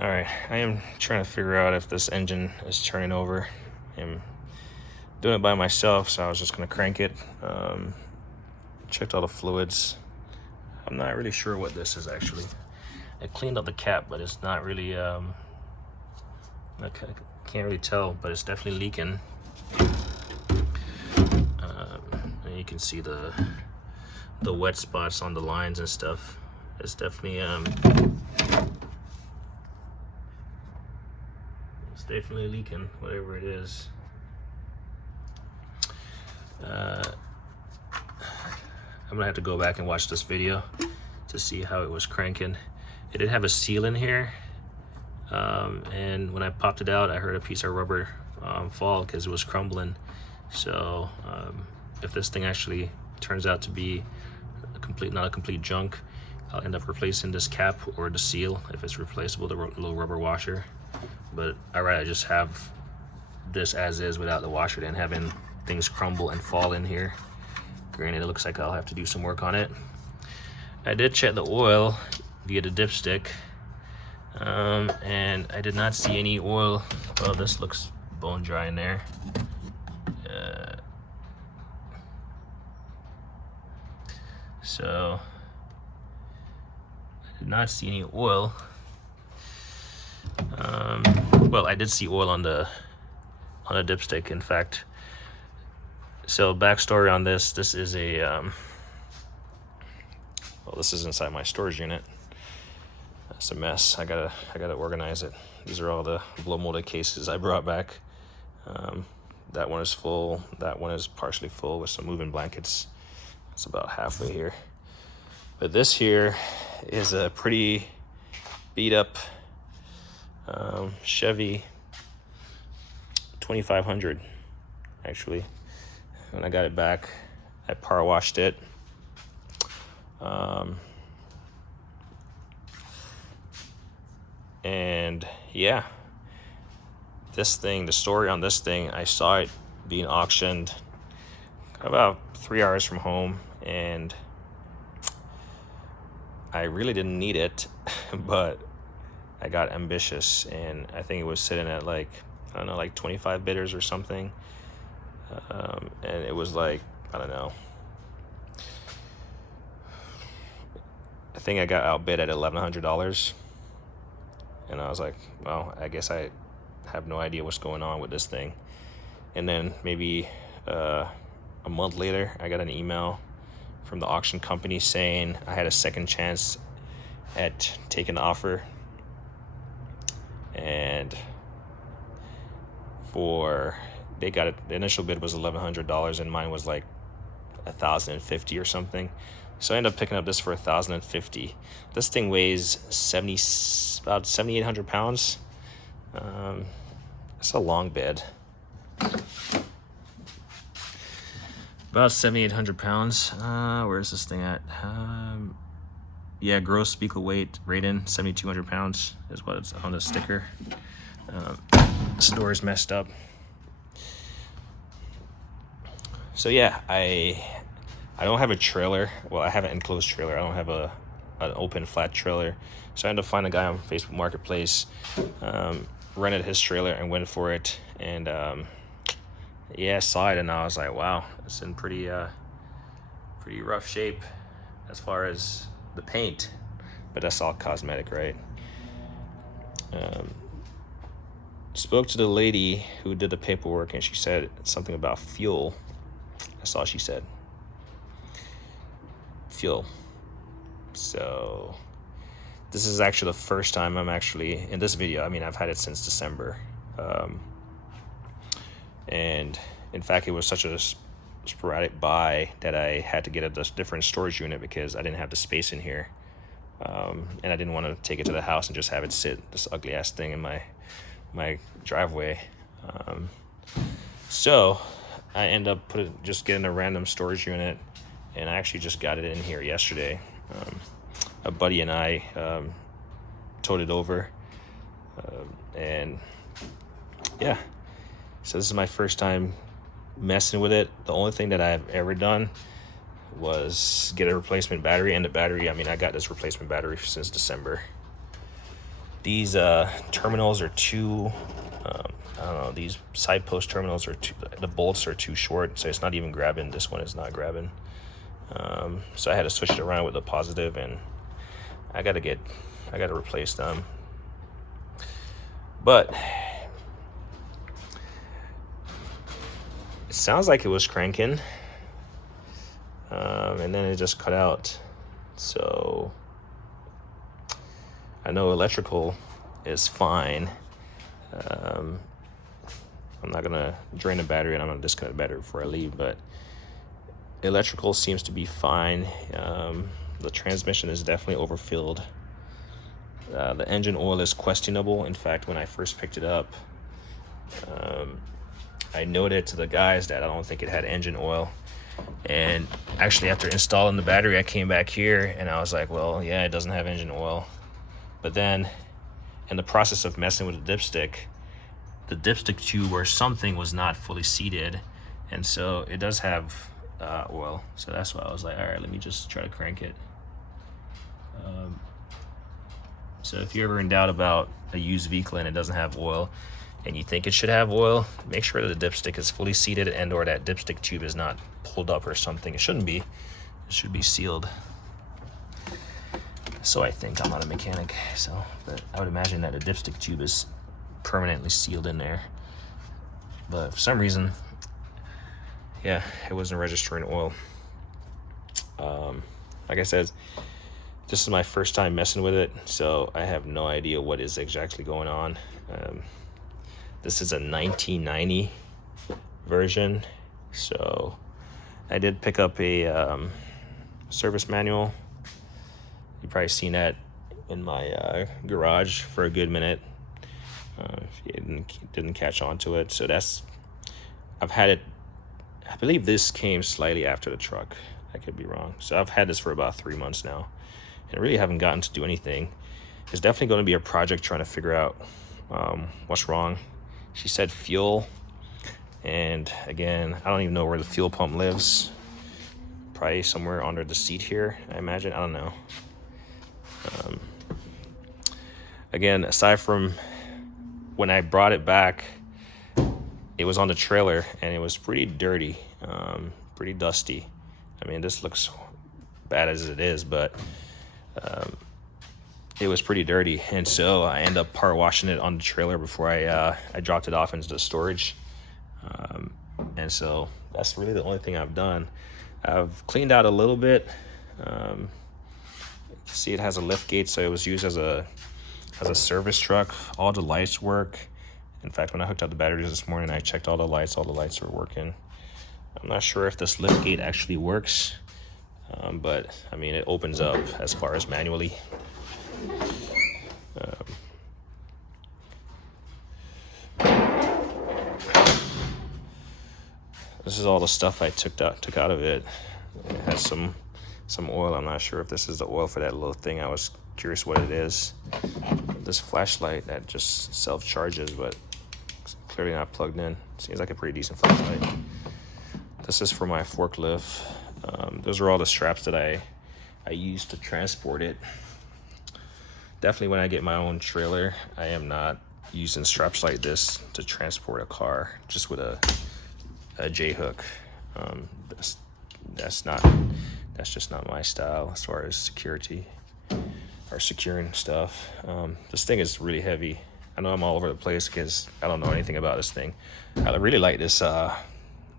Alright, I am trying to figure out if this engine is turning over. I'm doing it by myself, so I was just going to crank it. Checked all the fluids. I'm not really sure what this is actually. I cleaned up the cap, but it's not really, I can't really tell, but it's definitely leaking. And you can see the wet spots on the lines and stuff. It's definitely, definitely leaking, whatever it is. I'm gonna have to go back and watch this video to see how it was cranking. It did have a seal in here, and when I popped it out, I heard a piece of rubber fall because it was crumbling. So if this thing actually turns out to be not a complete junk, I'll end up replacing this cap or the seal if it's replaceable, the little rubber washer. But I'd rather just have this as is without the washer than having things crumble and fall in here. Granted, it looks like I'll have to do some work on it. I did check the oil via the dipstick, and I did not see any oil. Well, this looks bone dry in there. So I did not see any oil. Well, I did see oil on the dipstick, in fact. So backstory on this is a well, this is inside my storage unit. That's a mess. I gotta organize it. These are all the blow molded cases I brought back. That one is full. That one is partially full with some moving blankets. It's about halfway here. But this here is a pretty beat up CHEVY 2500, actually. When I got it back, I power washed it. And yeah, this thing, the story on this thing, I saw it being auctioned about 3 hours from home, and I really didn't need it, but I got ambitious, and I think it was sitting at like, I don't know, like 25 bidders or something. And it was like, I don't know, I think I got outbid at $1,100. And I was like, well, I guess I have no idea what's going on with this thing. And then maybe a month later, I got an email from the auction company saying I had a second chance at taking the offer. And they got it, the initial bid was $1,100 and mine was like $1,050 or something. So I ended up picking up this for $1,050. This thing weighs about 7,800 pounds. It's a long bed. About 7,800 pounds. Where's this thing at? Yeah, gross speckle weight rating 7,200 pounds is what it's on the sticker. This door is messed up. So yeah, I don't have a trailer. Well, I have an enclosed trailer. I don't have an open flat trailer. So I ended up finding a guy on Facebook Marketplace, rented his trailer and went for it. And yeah, I saw it and I was like, wow, it's in pretty rough shape as far as the paint, but that's all cosmetic, right? Spoke to the lady who did the paperwork, and she said something about fuel. That's all she said. Fuel. So this is actually the first time I'm actually in this video. I mean, I've had it since December, and in fact, it was such a sporadic buy that I had to get a different storage unit because I didn't have the space in here, and I didn't want to take it to the house and just have it sit, this ugly ass thing, in my driveway. So I end up just getting a random storage unit, and I actually just got it in here yesterday. A buddy and I towed it over, and yeah, so this is my first time messing with it. The only thing that I've ever done was get a replacement battery, and the battery, I mean, I got this replacement battery since December. These terminals are too, I don't know, these side post terminals are too, the bolts are too short, so it's not even grabbing. This one is not grabbing. So I had to switch it around with the positive, and I gotta replace them. But it sounds like it was cranking, and then it just cut out. So I know electrical is fine. I'm not gonna drain the battery, and I'm gonna disconnect the battery before I leave, but electrical seems to be fine. The transmission is definitely overfilled. The engine oil is questionable. In fact, when I first picked it up, I noted to the guys that I don't think it had engine oil. And actually, after installing the battery, I came back here and I was like, well, yeah, it doesn't have engine oil. But then in the process of messing with the dipstick tube or something was not fully seated, and so it does have oil. So that's why I was like, all right, let me just try to crank it. So if you're ever in doubt about a used vehicle and it doesn't have oil and you think it should have oil, make sure that the dipstick is fully seated and or that dipstick tube is not pulled up or something. It shouldn't be. It should be sealed. So I think, I'm not a mechanic, so, but I would imagine that a dipstick tube is permanently sealed in there. But for some reason, yeah, it wasn't registering oil. Like I said, this is my first time messing with it, so I have no idea what is exactly going on. This is a 1990 version, so I did pick up a service manual. You've probably seen that in my garage for a good minute. If you didn't catch on to it, so I've had it. I believe this came slightly after the truck. I could be wrong. So I've had this for about 3 months now, and really haven't gotten to do anything. It's definitely going to be a project trying to figure out what's wrong. She said fuel, and again, I don't even know where the fuel pump lives. Probably somewhere under the seat here, I imagine. I don't know. Again, aside from when I brought it back, it was on the trailer and it was pretty dirty, pretty dusty. I mean, this looks bad as it is, but it was pretty dirty, and so I ended up part washing it on the trailer before I dropped it off into the storage. And so that's really the only thing I've done. I've cleaned out a little bit. See, it has a lift gate, so it was used as a service truck. All the lights work. In fact, when I hooked up the batteries this morning, I checked all the lights were working. I'm not sure if this lift gate actually works, but I mean, it opens up as far as manually. This is all the stuff I took out of it. It has some oil. I'm not sure if this is the oil for that little thing. I was curious what it is. This flashlight that just self-charges, but it's clearly not plugged in. Seems like a pretty decent flashlight. This is for my forklift. Those are all the straps that I use to transport it. Definitely when I get my own trailer, I am not using straps like this to transport a car just with a J-hook. That's just not my style as far as security or securing stuff. This thing is really heavy. I know I'm all over the place because I don't know anything about this thing. I really like this.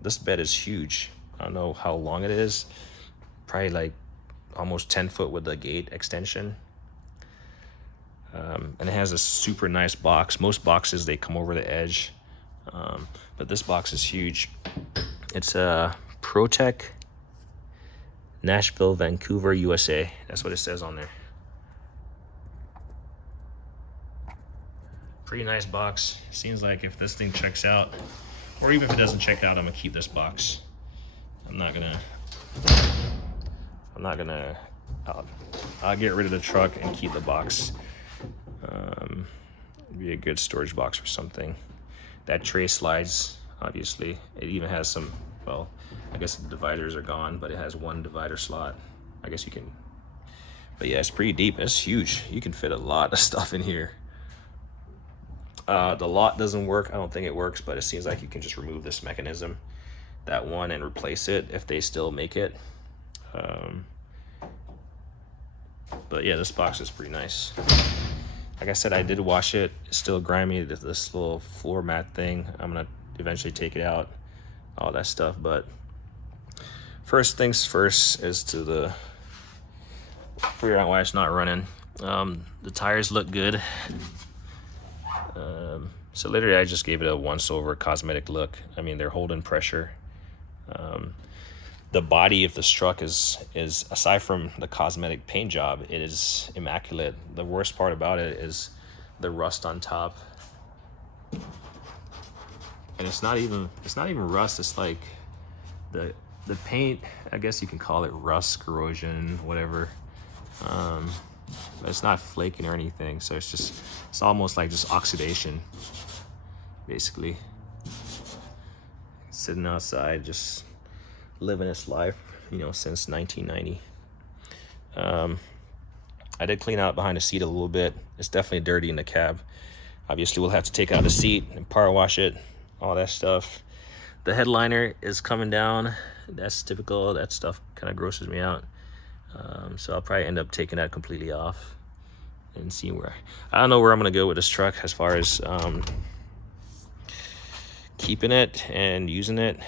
This bed is huge. I don't know how long it is. Probably like almost 10 foot with the gate extension. And it has a super nice box. Most boxes, they come over the edge. But this box is huge. It's a ProTech, Nashville, Vancouver, USA. That's what it says on there. Pretty nice box. Seems like if this thing checks out, or even if it doesn't check out, I'm gonna keep this box. I'll get rid of the truck and keep the box. Be a good storage box or something. That tray slides, obviously. It even has some, well, I guess the dividers are gone, but it has one divider slot. I guess you can, but yeah, it's pretty deep. It's huge. You can fit a lot of stuff in here. The lot doesn't work. I don't think it works, but it seems like you can just remove this mechanism, that one, and replace it if they still make it. But yeah, this box is pretty nice. Like I said, I did wash it. It's still grimy, this little floor mat thing. I'm gonna eventually take it out, all that stuff. But first things first is to figure out why it's not running. The tires look good. So literally I just gave it a once over cosmetic look. I mean, they're holding pressure. The body of this truck is aside from the cosmetic paint job, it is immaculate. The worst part about it is the rust on top. And it's not even rust, it's like the paint, I guess you can call it rust, corrosion, whatever. But it's not flaking or anything, so it's almost like just oxidation, basically. Sitting outside, just living its life, you know, since 1990. I did clean out behind the seat a little bit. It's definitely dirty in the cab. Obviously, we'll have to take out the seat and power wash it, all that stuff. The headliner is coming down. That's typical. That stuff kind of grosses me out. So I'll probably end up taking that completely off and see where. I don't know where I'm gonna go with this truck as far as keeping it and using it.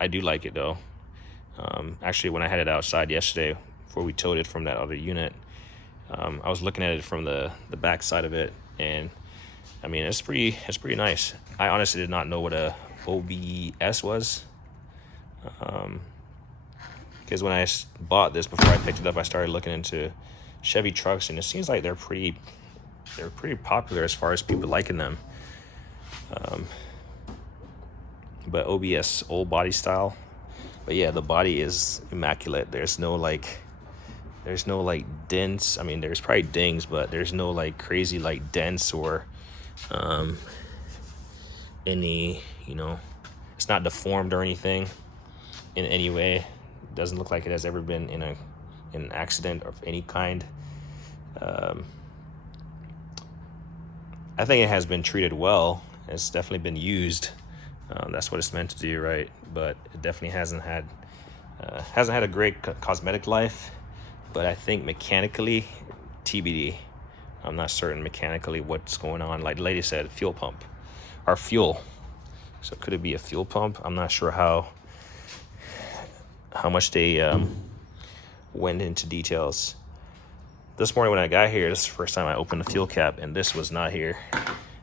I do like it though. Actually, when I had it outside yesterday before we towed it from that other unit, I was looking at it from the back side of it, and I mean, it's pretty nice. I honestly did not know what a OBS was. Because when I bought this, before I picked it up, I started looking into Chevy trucks, and it seems like they're pretty popular as far as people liking them. But OBS, old body style. But yeah, the body is immaculate. There's no like dents. I mean, there's probably dings, but there's no like crazy like dents or any, you know, it's not deformed or anything in any way. It doesn't look like it has ever been in an accident of any kind. I think it has been treated well. It's definitely been used. That's what it's meant to do, right? But it definitely hasn't had a great cosmetic life. But I think mechanically, TBD. I'm not certain mechanically what's going on. Like the lady said, fuel pump or fuel. So could it be a fuel pump? I'm not sure how much they went into details. This morning when I got here, this is the first time I opened the fuel cap, and this was not here.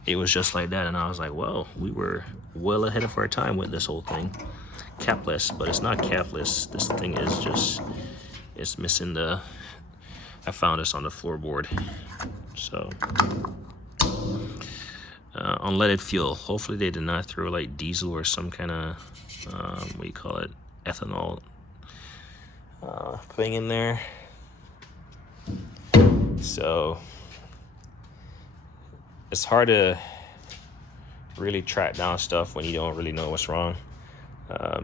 It was just like that, and I was like, well, we were well ahead of our time with this whole thing. Capless, but it's not capless. This thing is just, it's missing I found this on the floorboard. So, unleaded fuel. Hopefully they did not throw like diesel or some kind of, what do you call it, ethanol thing in there. So it's hard to really track down stuff when you don't really know what's wrong.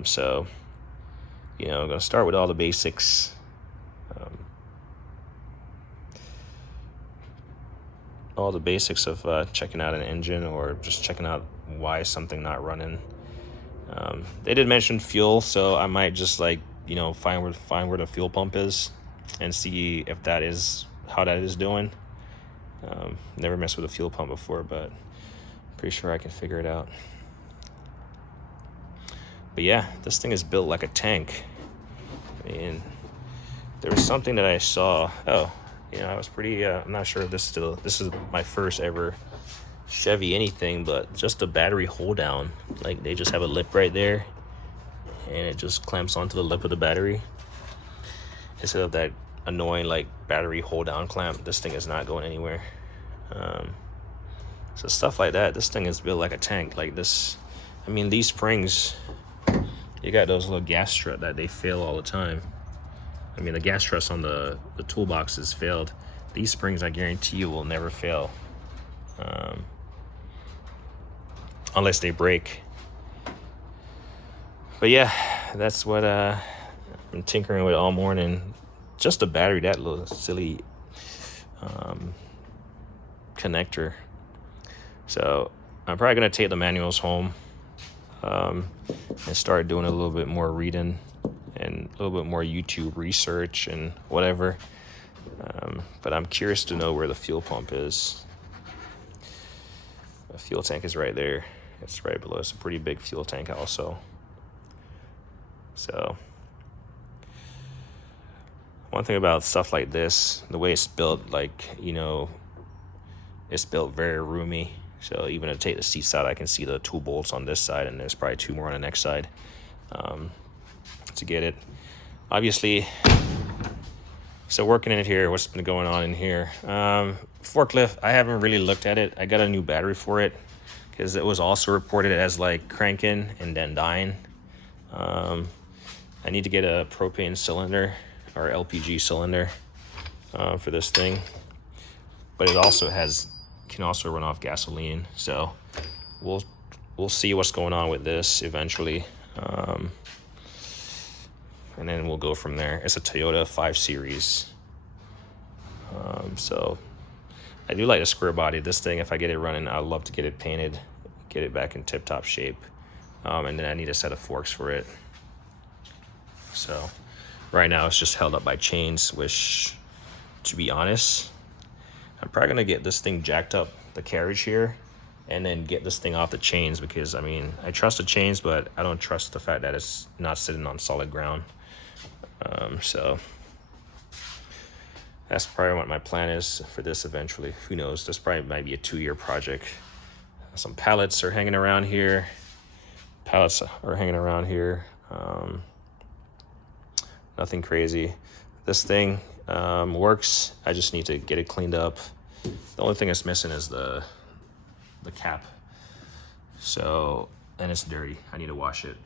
So, you know, I'm gonna start with all the basics. All the basics of checking out an engine or just checking out why is something not running. They did mention fuel, so I might just like, you know, find where the fuel pump is and see if that is how that is doing. Never messed with a fuel pump before, but pretty sure I can figure it out. But yeah, this thing is built like a tank. I mean, there was something that I saw. Oh, you know, I was pretty, I'm not sure if this is my first ever Chevy anything, but just the battery hold down. Like they just have a lip right there, and it just clamps onto the lip of the battery. Instead of that annoying like battery hold down clamp, this thing is not going anywhere. So stuff like that, this thing is built like a tank. Like this, I mean, these springs, you got those little gas strut that they fail all the time. I mean, the gas struts on the toolboxes failed. These springs, I guarantee you, will never fail. Unless they break. But yeah, that's what I'm tinkering with all morning. Just the battery, that little silly connector. So I'm probably gonna take the manuals home and start doing a little bit more reading and a little bit more YouTube research and whatever. But I'm curious to know where the fuel pump is. The fuel tank is right there. It's right below. It's a pretty big fuel tank also. So one thing about stuff like this, the way it's built, like, you know, it's built very roomy. So even to take the seats out, I can see the 2 bolts on this side, and there's probably 2 more on the next side to get it. Obviously, so working in it here, what's been going on in here? Forklift, I haven't really looked at it. I got a new battery for it because it was also reported as like cranking and then dying. I need to get a propane cylinder or LPG cylinder for this thing, but it also can also run off gasoline. So we'll see what's going on with this eventually, and then we'll go from there. It's a Toyota 5 Series. So I do like the square body. This thing, if I get it running, I'd love to get it painted, get it back in tip-top shape, and then I need a set of forks for it. So right now it's just held up by chains, which, to be honest, I'm probably gonna get this thing jacked up, the carriage here, and then get this thing off the chains, because I mean, I trust the chains, but I don't trust the fact that it's not sitting on solid ground. So that's probably what my plan is for this eventually. Who knows? This probably might be a 2-year project. Some pallets are hanging around here. Nothing crazy. This thing works. I just need to get it cleaned up. The only thing that's missing is the cap. So, and it's dirty. I need to wash it.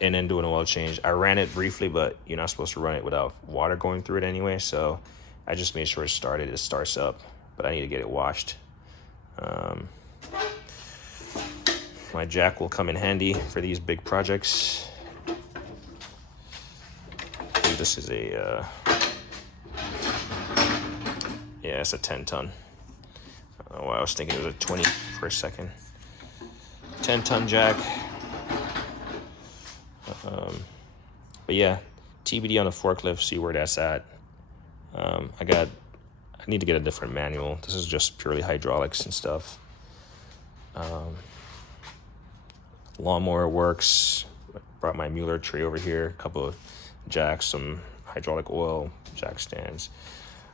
And then do an oil change. I ran it briefly, but you're not supposed to run it without water going through it anyway. So I just made sure it starts up, but I need to get it washed. My jack will come in handy for these big projects. This is a, yeah, it's a 10-ton. I don't know why I was thinking it was a 20 for a second. 10-ton jack. But yeah, TBD on the forklift, see where that's at. I need to get a different manual. This is just purely hydraulics and stuff. Lawnmower works. Brought my Mueller tray over here, a couple of jacks, some hydraulic oil, jack stands.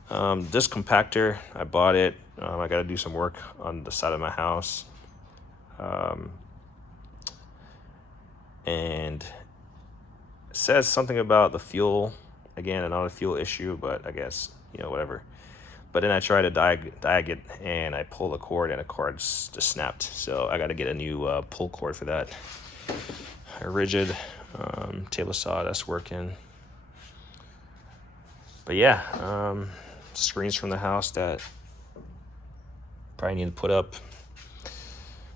This compactor, I bought it. I got to do some work on the side of my house. And it says something about the fuel. Again, another fuel issue, but I guess, you know, whatever. But then I tried to diag it, and I pulled a cord, and the cord just snapped. So I got to get a new pull cord for that. A rigid table saw, that's working. But yeah, screens from the house that probably need to put up.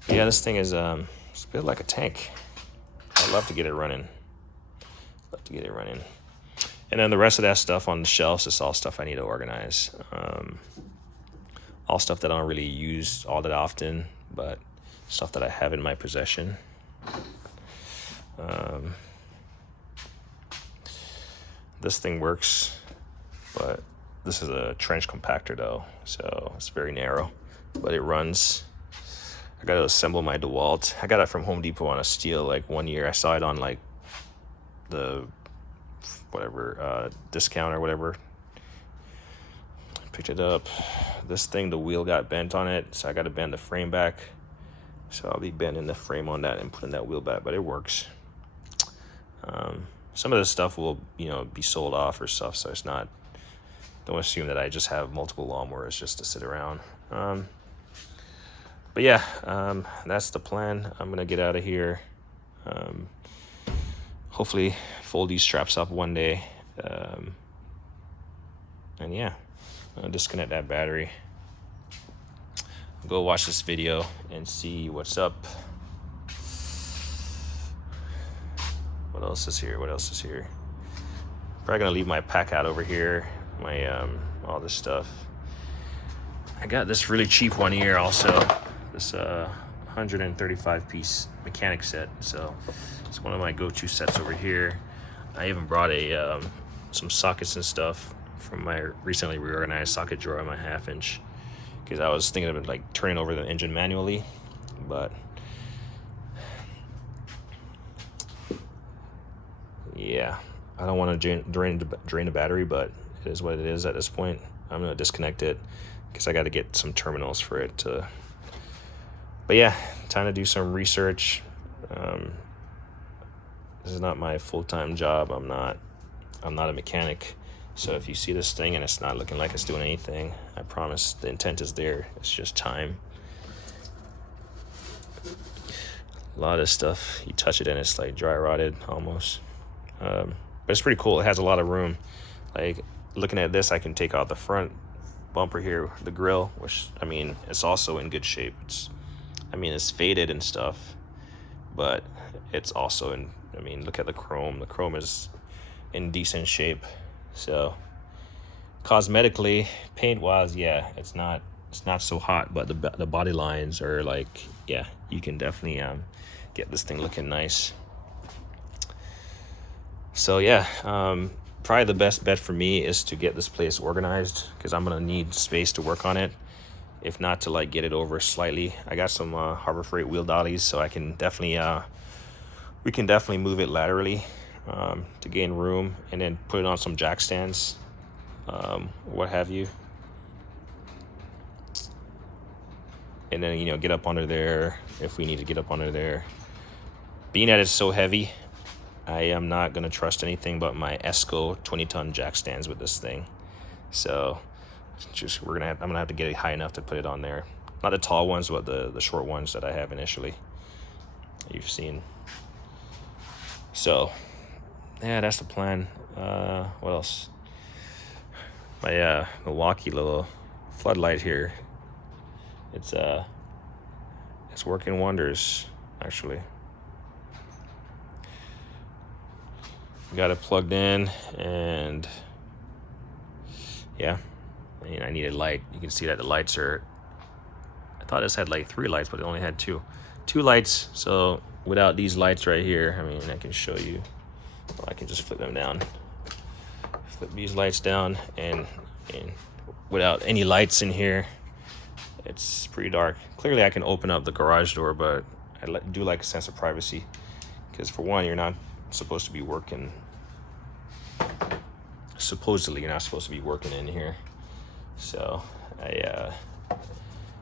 But yeah, this thing is it's built like a tank. I'd love to get it running. And then the rest of that stuff on the shelves is all stuff I need to organize. All stuff that I don't really use all that often, but stuff that I have in my possession. This thing works, but this is a trench compactor though, so it's very narrow, but it runs. I got to assemble my DeWalt. I got it from Home Depot on a steal like 1 year. I saw it on like the whatever discount or whatever. Picked it up. This thing, the wheel got bent on it, so I got to bend the frame back. So I'll be bending the frame on that and putting that wheel back, but it works. Some of this stuff will, you know, be sold off or stuff, so it's not. Don't assume that I just have multiple lawnmowers just to sit around. But yeah, that's the plan. I'm gonna get out of here. Hopefully fold these straps up one day. And yeah, I'll disconnect that battery. Go watch this video and see what's up. What else is here? Probably gonna leave my pack out over here. My all this stuff. I got this really cheap one here also. This 135 piece mechanic set. So it's one of my go-to sets over here. I even brought a some sockets and stuff from my recently reorganized socket drawer in my 1/2 inch, because I was thinking of like turning over the engine manually, but yeah, I don't want to drain the battery, but it is what it is at this point. I'm gonna disconnect it because I got to get some terminals for it to. But yeah, time to do some research. This is not my full-time job. I'm not a mechanic. So if you see this thing and it's not looking like it's doing anything, I promise the intent is there. It's just time. A lot of stuff, you touch it and it's like dry rotted almost. But it's pretty cool. It has a lot of room. Like looking at this, I can take out the front bumper here, the grill, which I mean, it's also in good shape. It's faded and stuff, but it's also in, I mean, look at the chrome. The chrome is in decent shape. So cosmetically, paint wise, yeah, it's not so hot, but the body lines are like, yeah, you can definitely get this thing looking nice. So yeah, probably the best bet for me is to get this place organized, because I'm gonna need space to work on it, if not to like get it over slightly. I got some Harbor Freight wheel dollies, so I can definitely we can definitely move it laterally to gain room, and then put it on some jack stands, what have you, and then, you know, get up under there if we need to get up under there. Being that it's so heavy, I am not gonna trust anything but my Esco 20-ton jack stands with this thing. So just I'm gonna have to get it high enough to put it on there. Not the tall ones, but the short ones that I have initially, you've seen. So yeah, that's the plan. What else? My Milwaukee little floodlight here. It's working wonders, actually. Got it plugged in, and yeah, I needed light. You can see that the lights are, I thought this had like 3 lights, but it only had 2 lights. So without these lights right here, I mean, I can show you, well, I can just flip them down, flip these lights down, and without any lights in here, it's pretty dark. Clearly I can open up the garage door, but I do like a sense of privacy, because for one, you're not supposed to be working, supposedly you're not supposed to be working in here. So and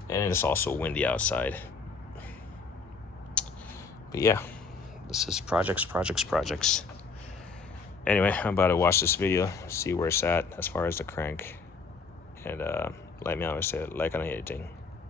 it's also windy outside. But yeah, this is projects. Anyway, I'm about to watch this video, see where it's at as far as the crank, and let me know if you like on anything.